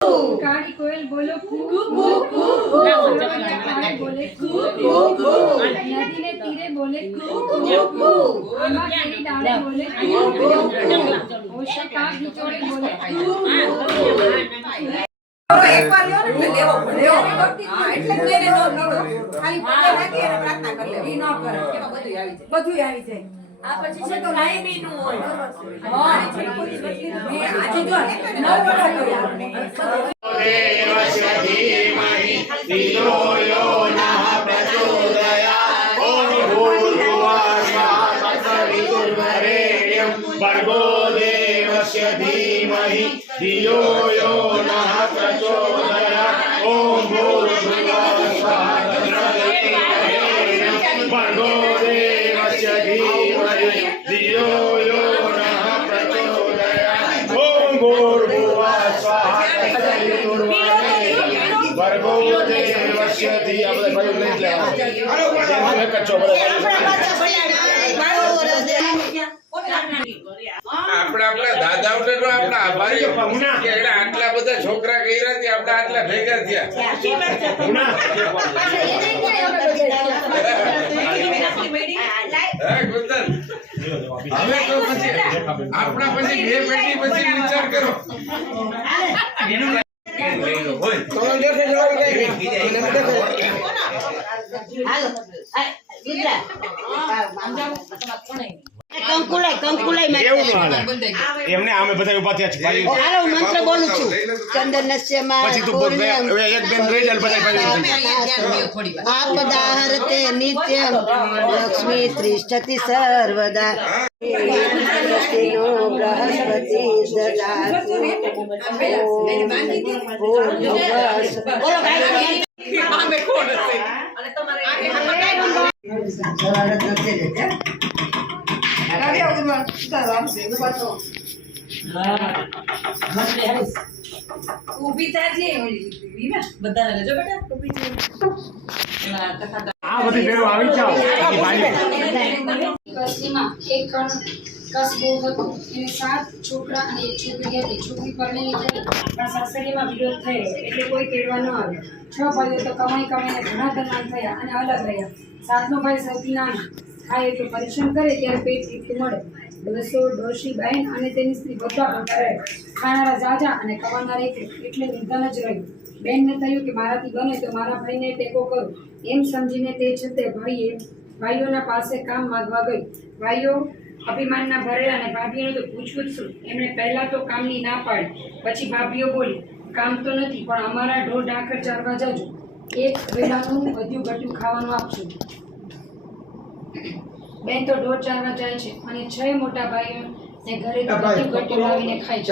કાળી કોયલ બોલો કુ કુ કુ, સરોવરના બોલે કુ કુ કુ, નદીને તીરે બોલે કુ કુ કુ, આંબા કેરી ડાળે બોલે કુ કુ કુ, ઓશકા ગીચોડે બોલે કુ કુ કુ। એકવાર લ્યો ને લેવો એટલે મેને નો લીધો ખાલી પગે રાખી અને પ્રાર્થના કરી લેવી ન કરે એમાં બધું આવી જાય આ પછી છે તો લાઈ બી નું હોય હા આજે જો 9 વર્ષ धीमहि धियो यो नः प्रचोदयात् ओम भूर्भुवः भर्गो देवस्य धीमहि धियो यो नः प्रचोदयात् ओम भूर्भुवः भर्गो देवस्य धीमहि આપણા દાદા ઉઠે આપણા આભારી કે એના આટલા બધા છોકરા કર્યા છે આપણા આટલા ભેગા થયા હવે તો પછી આપણા પછી બે પેટી પછી વિચાર કરો એમને આમે બધા ઉભા થયા છે હાલો મંત્ર બોલું છું ચંદનસ્યમાં પછી તું એક બેન રહી જાય બધા આપદાહરતે નિત્યમ લક્ષ્મી ત્રિષ્ઠતિ સર્વદા નો બૃહસ્પતિ દદાતુ બોલો ભાઈ આમે કોણ હશે અને તમારે ઊભી થાજે બધાને લેજો બેટા ઊભી થાજે આ બધી બેરો આવી જાવ કસલીમાં એક કસબો હતો એને 7 છોકરા અને એક છોકરી હતી છોકરી પરણેલી થઈ પણ સાસરીમાં વિરોધ થયો એટલે કોઈ તેડવા ન આવ્યો 6 ભાઈઓ તો કમાઈને ઘણા ધનવાન થયા અને અલગ રહ્યા 7નો ભાઈ સૌથી નાનો ખાય એટલું પરિશ્રમ કરે ત્યારે પેટ એટલું મળે ડોશી બહેન અને તેની સ્ત્રી બધા ભણતા રહે ખાનારા જાજા અને કમાનાર એટલે નિધન જ રહ્યું બહેનને થયું કે મારાથી બને તો મારા ભાઈને ટેકો કરું એમ સમજીને તે છતે ભાઈઓના પાસે કામ માંગવા ગઈ ભાઈઓ અભિમાનના ભરેલા અને ભાભીઓને તો પૂછવું જ શું એમણે પહેલા તો કામની ના પાડી પછી ભાભીઓ બોલી કામ તો નથી પણ અમારા ઢોર ઢાંકર ચારવા જજો એક વેલાનું વધ્યું ઘટ્યું ખાવાનું આપશું બેન તો ઢોર ચારવા જાય છે અને 6 મોટા ભાઈઓ ને ઘરે ઘટ્યું લાવીને ખાય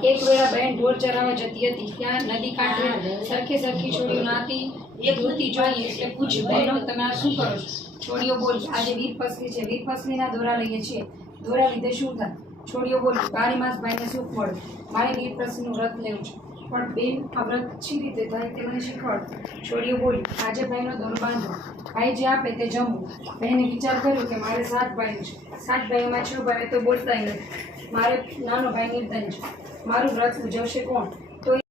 છે એક વેળા બેન ઢોર ચરાવવા જતી હતી ત્યાં નદી કાંઠે સરખી છોડીઓ નાતી એ ધોતી જોઈ એટલે પૂછ્યું બહેનો તમે આ શું કરો છો છોડીઓ બોલી આજે વીર પસલી છે વીર પસલીના દોરા લઈએ છીએ દોરા લીધે શું થાય છોડીઓ બોલી 12 માસ ભાઈને સુખ મળે મારે વીર પસલીનું વ્રત લેવું છે પણ બેન આ વ્રત કઈ રીતે થાય તે મને શીખવાડો છોડીઓ બોલી આજે ભાઈનો દોરો બાંધો ભાઈ જે આપે તે જમવું બહેને વિચાર કર્યો કે મારે 7 ભાઈઓ છે 7 ભાઈઓમાં 6 ભાઈઓ તો બોલતા નથી મારે નાનો ભાઈ નિર્ધન છે મારું વ્રત ઉજવશે કોણ